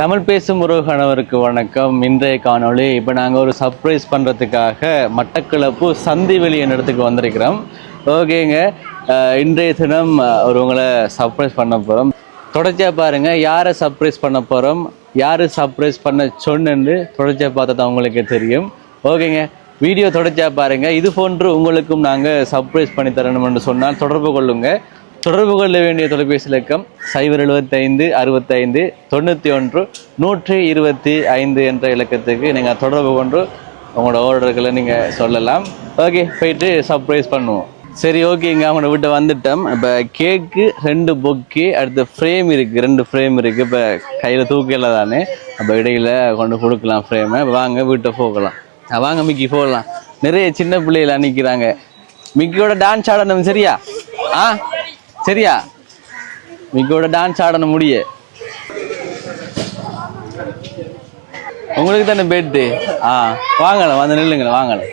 தமிழ் பேசும் உறவுகணவருக்கு வணக்கம். இன்றைய காணொளி இப்போ நாங்கள் ஒரு சர்ப்ரைஸ் பண்ணுறதுக்காக மட்டக்களப்பு சந்திவெளி என்ற இடத்துக்கு வந்திருக்கிறோம். ஓகேங்க. இன்றைய தினம் ஒரு உங்களை சர்ப்ரைஸ் பண்ண போகிறோம் தொடர்ச்சியாக பாருங்கள் யாரை சர்ப்ரைஸ் பண்ண போகிறோம் யார் சர்ப்ரைஸ் பண்ண சொன்னு தொடர்ச்சியாக பார்த்தா தான் உங்களுக்கு தெரியும். ஓகேங்க. வீடியோ தொடர்ச்சியாக பாருங்கள் இது போன்று உங்களுக்கும் நாங்கள் சர்ப்ரைஸ் பண்ணி தரணும்னு சொன்னால் தொடர்பு கொள்ளுங்கள் தொடர்பு கொள்ள வேண்டிய தொலைபேசி இலக்கம் சைபர் எழுபத்தைந்து அறுபத்தைந்து தொண்ணூற்றி ஒன்று நூற்றி இருபத்தி ஐந்து என்ற இலக்கத்துக்கு நீங்கள் தொடர்பு கொண்டு உங்களோட ஆர்டர்களை நீங்கள் சொல்லலாம். ஓகே போயிட்டு சர்ப்ரைஸ் பண்ணுவோம். சரி ஓகே இங்கே அவங்களோட வீட்டை வந்துட்டோம். இப்போ கேக்கு ரெண்டு பொக்கு அடுத்து ஃப்ரேம் இருக்குது ரெண்டு ஃப்ரேம் இருக்குது இப்போ கையில் தூக்கல தானே. அப்போ இடையில் கொண்டு கொடுக்கலாம் ஃப்ரேமை வாங்க வீட்டை போகலாம். வாங்க மிக்கி போகலாம். நிறைய சின்ன பிள்ளைகள் நிற்கிறாங்க மிக்கியோட டான்ஸ் ஆடணும் சரியா? ஆ? சரியா? மிக்கியோட டான்ஸ் ஆடணும் முடிய. உங்களுக்கு தானே பெட்டு ஆ வாங்கலாம் வந்து நில்லுங்களேன் வாங்கலாம்.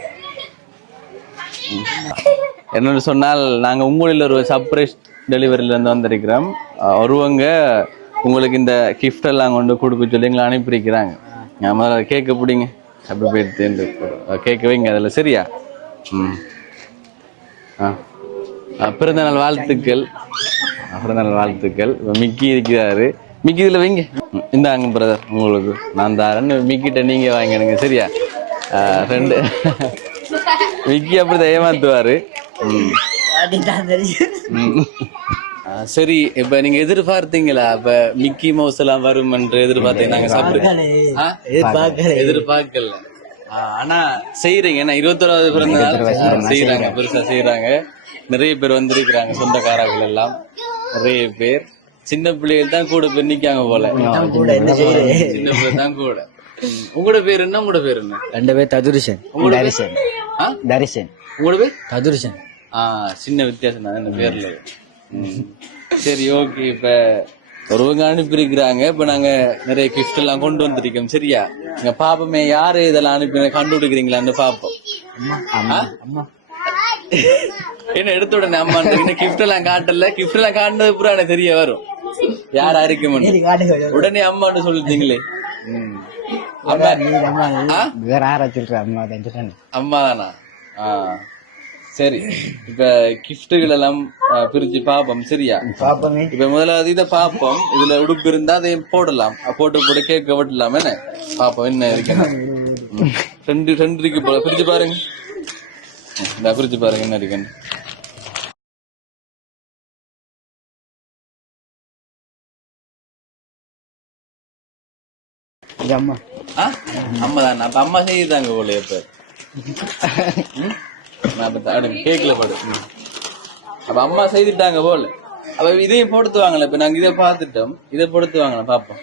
என்னென்னு சொன்னால் நாங்கள் உங்களில் ஒரு சர்ப்ரைஸ் டெலிவரியிலேருந்து வந்திருக்கிறோம். அஹ் ஒருவங்க உங்களுக்கு இந்த gift எல்லாம் கொண்டு கொடுக்க சொல்லி எங்களை அனுப்பியிருக்கிறாங்க. நான் முதல்ல கேட்க பிடிங்க. அப்படி போயிட்டு கேட்க வைங்க அதில் சரியா? ம். ஆ பிறந்தநாள் வாழ்த்துக்கள். பிறந்தநாள் வாழ்த்துக்கள். இப்போ மிக்கி இருக்கிறாரு. மிக்கி இதில் வைங்க. இந்தாங்க பிரதர் உங்களுக்கு. நான் தாரேன்னு மிக்கிட்ட நீங்கள் வாங்கிடுங்க சரியா? ரெண்டு. மிக்கி அப்படி ஏமாத்துவாரு. ஆ, சரி. இப்ப நீங்க எதிர்பார்த்தீங்களா? இப்ப மிக்கி மவுஸ் எல்லாம் வரும் என்று எதிர்பார்த்தீங்க? நாங்க சாப்பிடுறோம்? எதிர்பார்க்கல. ஆனா செய்யறீங்க ஏன்னா இருபத்தோராவது பிறந்த நாள்? செய்யறாங்க பெருசா செய்யறாங்க நிறைய பேர் வந்திருக்கிறாங்க. சொந்தக்காரர்கள் எல்லாம். நிறைய பேர். சின்ன பிள்ளைகள் தான் கூட பேர் நிக்காங்க போல. சின்ன பிள்ளை தான் கூட. உங்களோட பேர் என்ன? உங்களோட பேர் என்ன? ரெண்டு பேர் ததுருஷன் தரிசன் ஆ? தரிசன் உங்களோட பேர்? ததுருஷன் ஆ சின்ன வித்தியாசம் தான் இந்த பேர்ல. சரி ஓகே இப்ப ஒருவங்க அனுப்பியிருக்கிறாங்க. இப்ப நாங்க நிறைய கிஃப்ட் எல்லாம் கொண்டு வந்திருக்கோம். சரியா? இங்க பாப்போமே யாரு இதெல்லாம் அனுப்பி கண்டுபிடிக்கிறீங்களான்னு பாப்போம்? என்ன எடுத்த உடனே அம்மா கிஃப்ட் எல்லாம் காட்டல. கிஃப்ட் எல்லாம் காட்டினது பூரா எனக்கு தெரிய வரும். யார் அரிக்க உடனே அம்மான்னு சொல்லிட்டீங்களே. அம்மா? வேற யாரா அம்மா? தான் அம்மா சரி. இப்ப கிஃப்ட்டுகள் எல்லாம் பிரிச்சு பாப்போம். சரியா? பாப்பமே. இப்ப முதலாவது இதை பாப்போம். இதுல உடுப்பு இருந்தா அதை போடலாம். போட்டு போட்டு கேட்க விடலாம் என்ன? பாப்போம் என்ன இருக்கு. ரெண்டு ரெண்டு இருக்கு போல. பிரிச்சு பாருங்க. இந்தா பிரிச்சு பாருங்க என்ன இருக்குன்னு இது அம்மா ஆ? அம்மா தான் அப்ப அம்மா செய்தாங்க போல இப்ப? நான் கேக்கல பாடு. அப்ப அம்மா செய்துட்டாங்க போல. அப்ப இதையும் போடுத்துவாங்கல்ல இப்ப நாங்க இதை பார்த்துட்டோம். இதை போடுத்துவாங்களா பாப்போம்.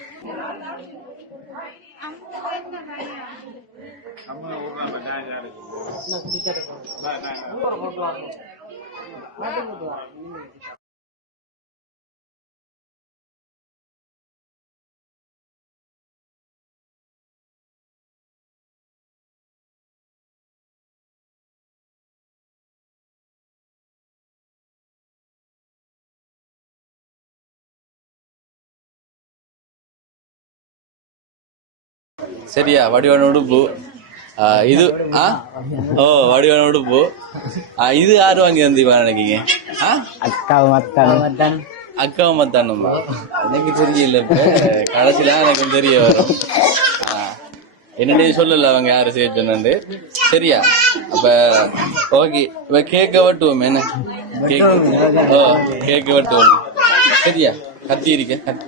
சரியா வடிவான உடுப்பு. இது ஆ? ஓ வடிவான உடுப்பு. ஆ, இது யாரு வாங்கி வந்தீங்க நினைக்கீங்க ஆ? அக்கா மத்தான் அக்காவும் மத்தானுமா எனக்கு தெரியல இப்ப. கடைசியில எனக்கு தெரிய வரும். ஆ, என்னன்னே சொல்லல அவங்க யாரு செய்ய சொன்னு சரியா? அப்ப ஓகே. இப்ப கேக்க வெட்டுவோம். என்ன? கேக் ஓ கேக்க வெட்டுவோம். சரியா? கத்தி இருக்க. கத்தி.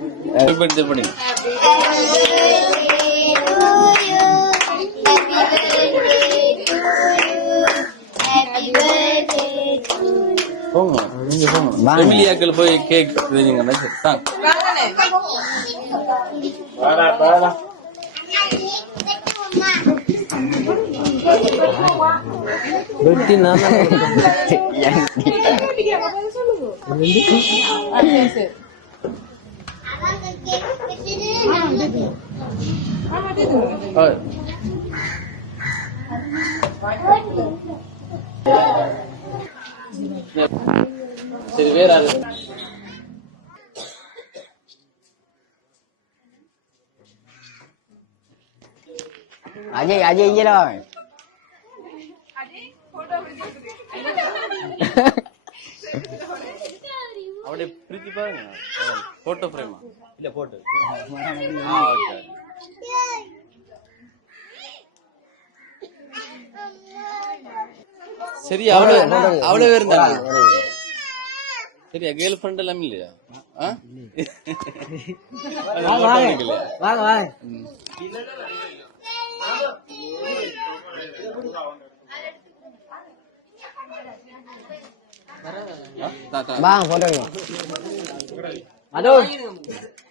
நீங்க போங்க ஃபெமிலியாக்கள் போய் கேக் இதுங்கன்னா சரி தாங்க வெட்டி நான் ஆ. சரி வேற. அஜய் அஜய் இங்கே வாங்க அப்படியே பிரிச்சு பாருங்க போட்டோ ஃப்ரேமா இல்ல போட்டோ ஆ ஓகே சரி அவ்வளவு அவ்வளவு இருந்தாங்க. சரியா கேர்ள் ஃப்ரெண்ட் எல்லாம் இல்லையா? வாங்க வாங்க ஆ? தா, தா. வாங்க போட்டோ அது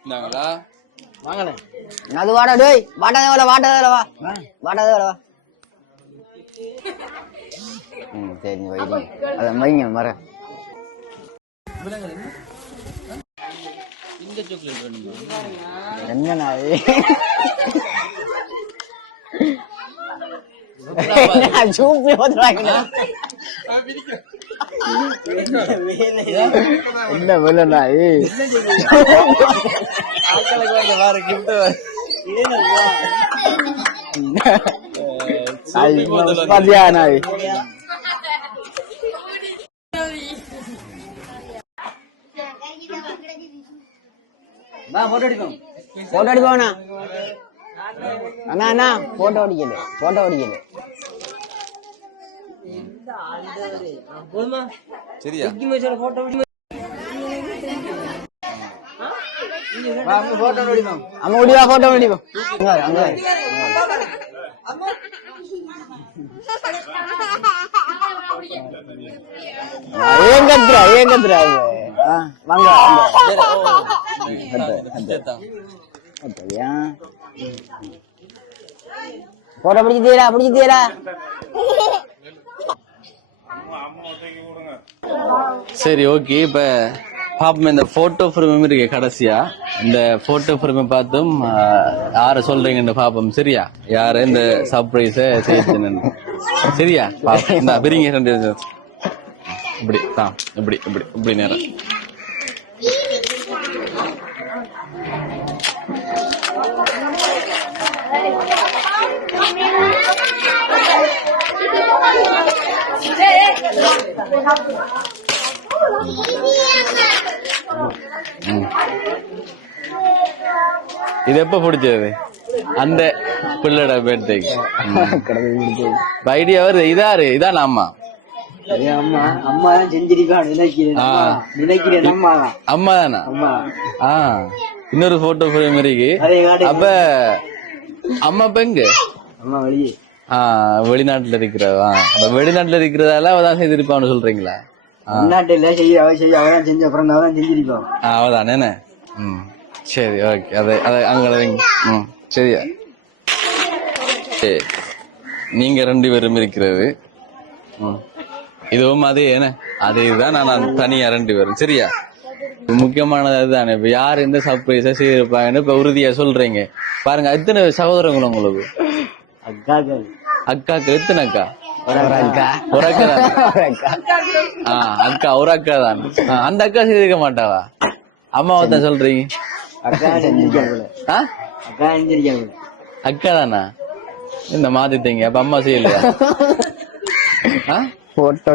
இந்தாங்களா வாங்கண்ணே அது வாடா டேய் வாட்டாத வேலை வாட்டாத வா வாட்டாத வேலை வா ம் சரிங்க வைங்க அதை வைங்க மரம் இந்த சாக்லேட் வேணுமா என்னண்ணா சூப்பி வந்துருவாங்க என்ன வேலைண்ணா ஏய் ஆட்களுக்கு வந்து வேற கிஃப்ட் பாத்தியாண்ணா போட்டோ அடிப்போண்ணா அண்ணா அண்ணா போட்டோ அடிக்கல போட்டோ அடிக்கல சரியா? அம்மா முடிவா போட்டோ அடிப்போம். அங்க வா, அங்க வா. ஆ, ஏன் கத்துறா ஏன் கத்துறா இது? ஆ, வாங்க வாங்க. அப்படியா? போட்டோ பிடிச்சி தீரா பிடிச்சி தீரா சரி ஓகே. இப்ப பாப்போம் இந்த போட்டோ ஃப்ரேம் இருக்கு கடைசியா. இந்த போட்டோ ஃப்ரேமை பார்த்தும் யார சொல்றீங்கன்னு பாப்போம். சரியா? யார இந்த சர்ப்ரைஸ செய்யுதுன்னு சரியா. இந்தா பிரிங்க. இப்படி தான் இப்படி இப்படி இப்படி நேரம். இது எப்ப பிடிச்சது? அந்த பிள்ளோட பேர்த்டேக்கு ஐடியா வருது. இதாரு இதான் அம்மா. அம்மா. அம்மா தான் ஆ. நினைக்கிறேன் அம்மா தான். அம்மா தானா? அம்மா. ஆ. இன்னொரு போட்டோ ஃப்ரேம் இருக்கு. அப்ப அம்மா இப்ப எங்க? அம்மா வெளியே. வெளிநாட்டுல இருக்கிறவா? அப்ப வெளிநாட்டுல இருக்கிறதால அவதான் செய்திருப்பான்னு சொல்றீங்களா? வெளிநாட்டுல செய்ய அவ செய்ய அவதான் செஞ்ச அப்புறம் அவதான் செஞ்சிருக்கோம். அவதானே. என்ன? ம். சரி ஓகே. அதை அதை அங்கே. ம் சரியா. சரி நீங்க ரெண்டு பேரும் இருக்கிறது. ம். இதுவும் அதே என்ன? அதே தான் நான் தனியா ரெண்டு பேரும். சரியா? முக்கியமானது அதுதானே. இப்ப யார் எந்த சர்ப்ரைஸா செய்திருப்பாங்கன்னு இப்ப உறுதியா சொல்றீங்க. பாருங்க எத்தனை சகோதரங்கள் உங்களுக்கு. எத்தனை அக்கா ஒரு அக்கா. ஒரு அக்கா தானே? ஒரு அக்கா. ஆ அக்கா ஒரு அக்கா தான். ஆ, அந்த அக்கா செய்திருக்க மாட்டாவா? அம்மாவை தான் சொல்றீங்க. அக்கா தானா? இந்த மாத்திட்டீங்க அப்ப அம்மா செய்யலையா? போட்டோ